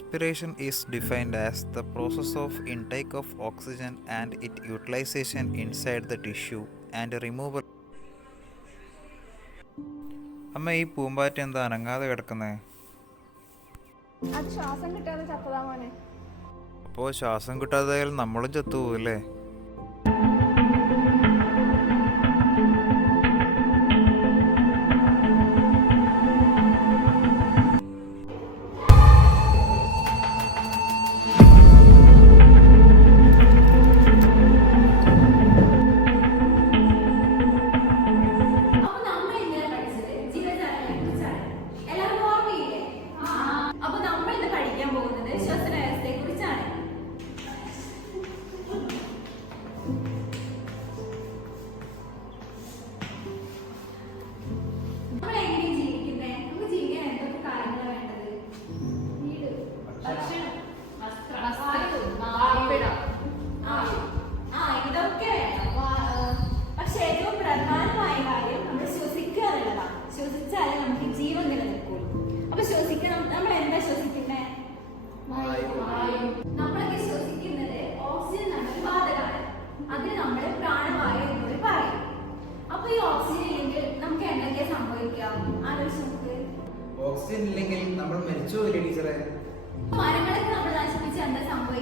Respiration is defined as the process of intake of oxygen and its utilization inside the tissue and removal. അമ്മ ഈ പൂമ്പാറ്റ എന്താ അനങ്ങാതെ കിടക്കുന്നേ? അത് ശ്വാസം കിട്ടാതെ ചത്തതാ മോനെ. അപ്പോൾ ശ്വാസം കിട്ടാതായാൽ നമ്മളും ചത്തുപോകുമല്ലേ? ശ്വസിച്ചാലേ നമുക്ക് ജീവൻ നിലനിൽക്കുള്ളൂ. അപ്പൊ ശ്വസിക്കണം, നമ്മൾ എന്താ ശ്വസിക്കുന്നത്? നമ്മളൊക്കെ ശ്വസിക്കുന്നത് ഓക്സിജൻ നമ്മുടെ വാതകമാണ്. അതിന് നമ്മൾ പ്രാണവായു എന്നൊരു പറയും. അപ്പൊ ഈ ഓക്സിജൻ ഇല്ലെങ്കിൽ നമുക്ക് എന്തൊക്കെ സംഭവിക്കാം? ആലോചിച്ച് നോക്ക്. ഓക്സിജൻ ഇല്ലെങ്കിൽ നമ്മൾ മരിച്ചു പോയില്ലേ ടീച്ചറെ? മരങ്ങളൊക്കെ നമ്മൾ നശിപ്പിച്ച് എന്താ സംഭവിക്കുക?